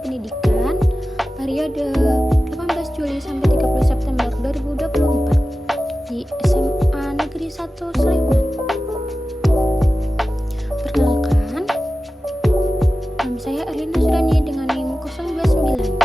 Pendidikan periode 18 Juli sampai 30 September 2024 di SMA Negeri 1 Sleman. Perkenalkan, nama saya Erlina Sudani dengan NIM 029.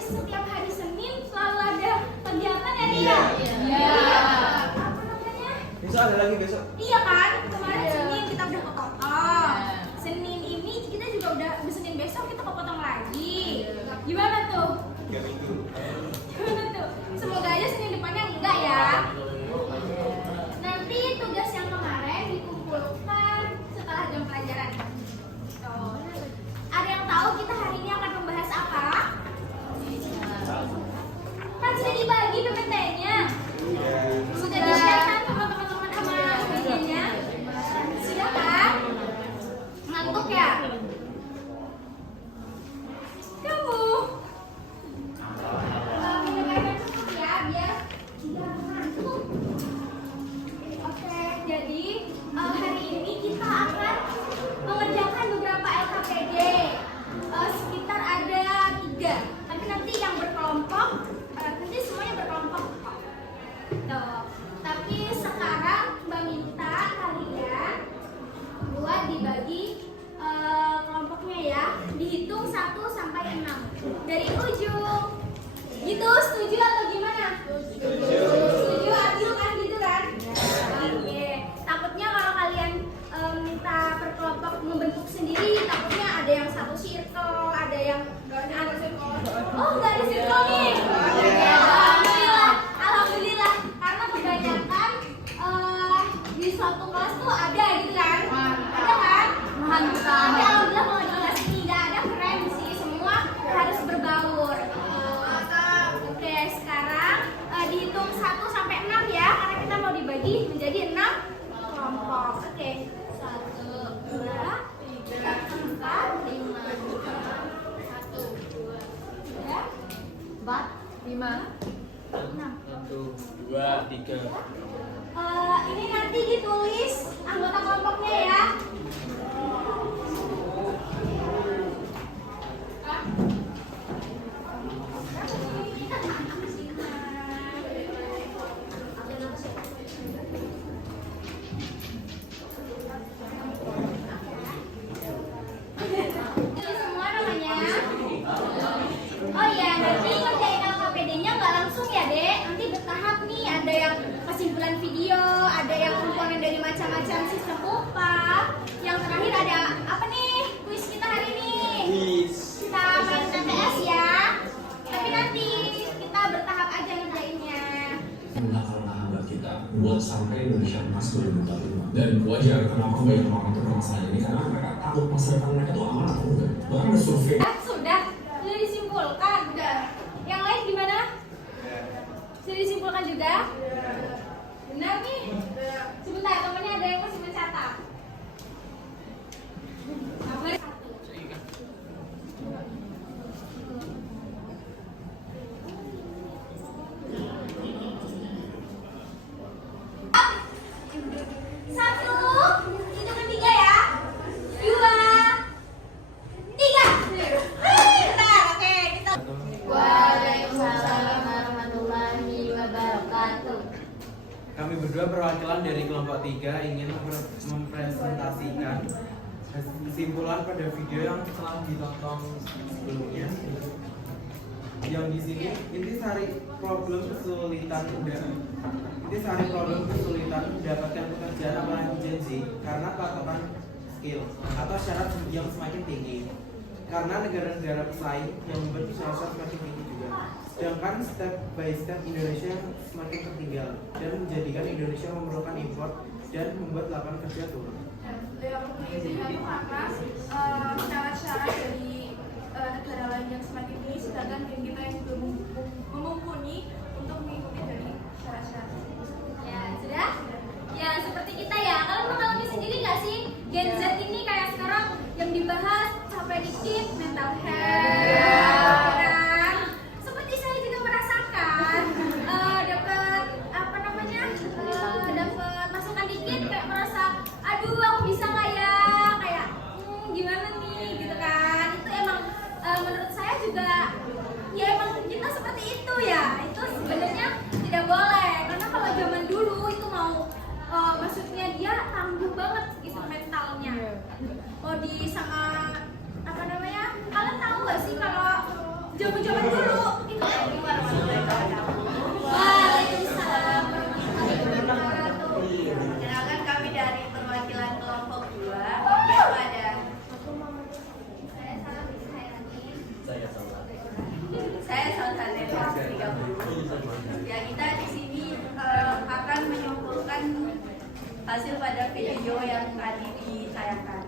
Setiap hari Senin selalu ada kegiatan ya dia. Iya. Apa namanya? Besok ada lagi besok. Iya kan? Kemarin Senin kita udah kepotong. Senin ini kita juga udah Senin besok kita kepotong lagi. Gimana tuh? Gimana tuh? Semoga aja Senin depannya enggak ya. Nanti tugas yang kemarin dikumpulkan setelah jam pelajaran. Tuh. Ada yang tahu kita hari ini akan membahas apa? Kan sudah dibagi PPT-nya. Sudah di-share kan sama teman-teman sama medianya? Sudah kan? Ngantuk ya? Kamu? Mendengarkan cukup ya, biar tidak ngantuk. Oke, jadi hari ini kita akan mengerjakan beberapa LKPD. Sekitar ada 3. Tapi nanti yang berkelompok, nanti semuanya berkelompok. Tuh. Tapi sekarang Mbak minta kalian buat dibagi kelompoknya ya. Dihitung 1 sampai 6 dari ujung. Gitu, setuju atau gimana? Setuju, adil kan gitu kan? Oke. Takutnya kalau kalian minta per kelompok membentuk sendiri, takutnya ada yang satu circle, ada yang oh nggak ada circle nih. Alhamdulillah, karena kebanyakan di suatu kelas tuh ada gitu kan? Ada kan? Tapi alhamdulillah kalau di kelas ini nggak ada, keren sih, semua harus berbaur. Oke, sekarang dihitung 1 sampai 6 ya, karena kita mau dibagi menjadi 6 kelompok. Oke, 1, 2, 3, 4, 5, 1, 2, 3, 4, 5, 6. 1, 2, 3. Ini nanti ditulis anggota kelompoknya ya. Semua namanya. Oh iya, nanti ngerjain LKPD-nya nggak langsung ya, Dek. Nanti bertahap nih. Ada yang kesimpulan video, ada yang komponen dari macam-macam sistem UPA. Yang terakhir ada apa nih? Kuis kita hari ini. Kita main TTS ya. Tapi nanti kita bertahap aja ngerjainnya. Langkah-langkah kita buat sampai Indonesia emas 2045. Dan wajar kenapa banyak orang itu permasalahan ini, karena mereka takut masa depan mereka itu aman atau enggak. Bahkan ada survei. Sudah disimpulkan. Yang lain gimana? Sudah disimpulkan juga? Benar nih? Sebentar, temennya ada yang masih mencatat. Kami berdua perwakilan dari kelompok 3 ingin mempresentasikan kesimpulan pada video yang telah ditonton sebelumnya. Yang di sini intisari problem kesulitan mendapatkan pekerjaan apalagi Gen Z karena patokan skill atau syarat yang semakin tinggi. Karena negara-negara pesaing yang membuat syarat semakin tinggi juga. Sedangkan step by step Indonesia semakin tertinggal dan menjadikan Indonesia memerlukan import dan membuat lapangan kerja turun. Yang itu karena syarat-syarat dari negara lain yang semakin tinggi, sedangkan kita yang belum mumpuni untuk mengikuti dari syarat-syarat. Ya, sudah? Ya, seperti kita ya. Kalian mengalami sendiri nggak sih? Gen Z ini kayak sekarang yang dibahas sampai dikit mental health. Kan? Seperti saya juga merasakan dapat apa namanya? Dapat masukan dikit kayak merasa, aduh aku bisa nggak ya? Kayak gimana nih gitu kan? Itu emang menurut saya juga ya emang kita seperti itu ya. Itu sebenarnya tidak boleh karena kalau zaman dulu itu mau maksudnya dia tangguh banget gitu mentalnya. Oh di sama apa namanya? Kalian tahu nggak sih kalau zaman dulu itu Waalaikumsalam. Kenalkan kami dari perwakilan kelompok 2 yang ada saya Saudara 30. Ya kita di sini akan menyimpulkan hasil pada video yang tadi ditayangkan.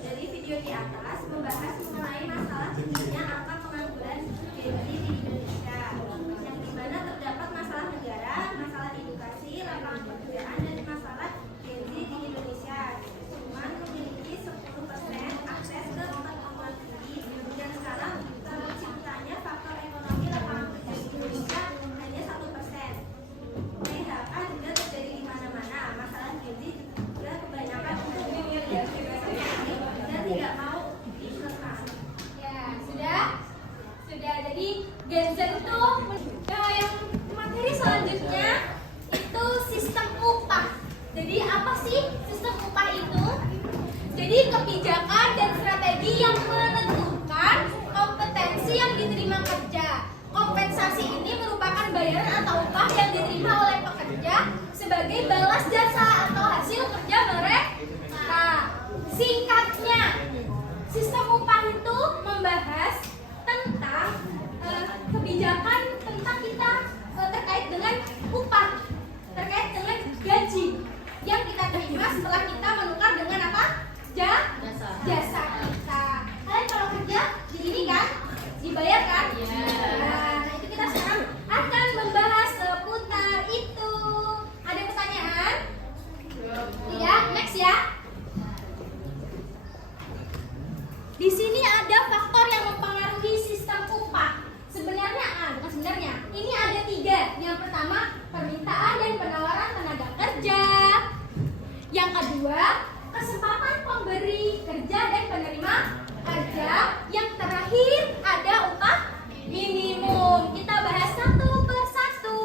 Jadi video di atas membahas mengenai masalah tingginya angka pengangguran Gen Z di Indonesia, yang dimana terdapat masalah negara, masalah edukasi, lapangan pekerjaan, dan masalah Gen Z di Indonesia. Cuman memiliki 10% akses ke perguruan tinggi, dan sekarang terciptanya faktor ekonomi lapangan kerja di Indonesia hanya 1%. PHK juga terjadi di mana-mana. Masalah Gen Z juga kebanyakan untuk dan tidak mau diteruskan. Ya, sudah. Jadi Gen Z itu yang materi selanjutnya itu sistem upah. Jadi apa sih sistem upah itu? Jadi kebijakan dan strategi yang menentukan kompetensi yang diterima kerja. Kompensasi ini merupakan bayaran atau upah yang diterima oleh pekerja sebagai balas jasa atau hasil kerja mereka. Singkatnya, sistem upah itu membahas tentang kebijakan tentang kita terkait dengan upah, terkait dengan gaji yang kita terima setelah kita menukar dengan apa? Jasa kita. Kalian kalau kerja di sini kan dibayar kan? Nah, itu kita sekarang akan membahas seputar itu. Ada pertanyaan? Iya, next ya. Di sini ada faktor yang mempengaruhi sistem upah. Ini ada 3. Yang pertama, permintaan dan penawaran tenaga kerja. Yang kedua, kesempatan pemberi kerja dan penerima kerja. Yang terakhir, ada upah minimum. Kita bahas satu persatu.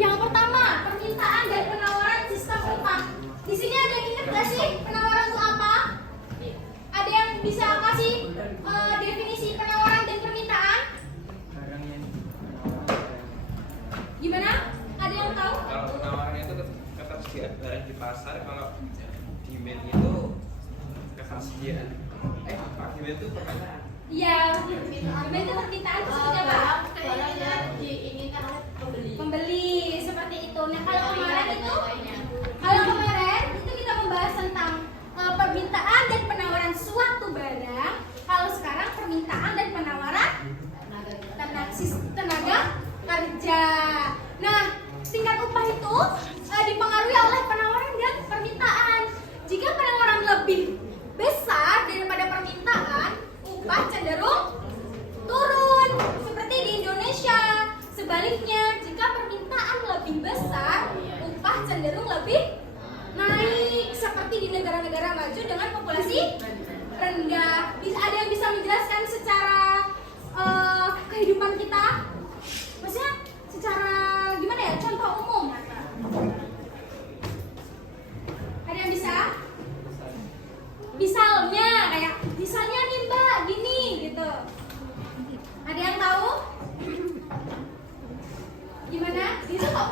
Yang pertama, permintaan dan penawaran sistem upah. Di sini ada yang ingat gak sih penawaran itu apa? Ada yang bisa kasih definisi penawaran dan permintaan? Gimana? Ada yang tahu? Kalau penawaran itu ketersediaan barang di pasar, kalau demand itu ketersediaan. Demand itu permintaan. Iya, demand itu permintaan itu seperti apa? Barang yang diinginkan oleh Pembeli seperti itu. Nah kalau kemarin itu kita membahas tentang permintaan dan penawaran suatu barang. Kalau sekarang permintaan dan penawaran tenaga kerja. Nah, tingkat upah itu dipengaruhi oleh penawaran dan permintaan. Jika penawaran lebih besar daripada permintaan, upah cenderung turun seperti di Indonesia. Sebaliknya, jika permintaan lebih besar, upah cenderung lebih naik seperti di negara-negara maju dengan populasi rendah. Ada yang bisa menjelaskan secara kehidupan kita? Maksudnya secara gimana ya? Contoh umum. Ada yang bisa? Misalnya nih Mbak, gini gitu. Ada yang tahu? Gimana? Itu kok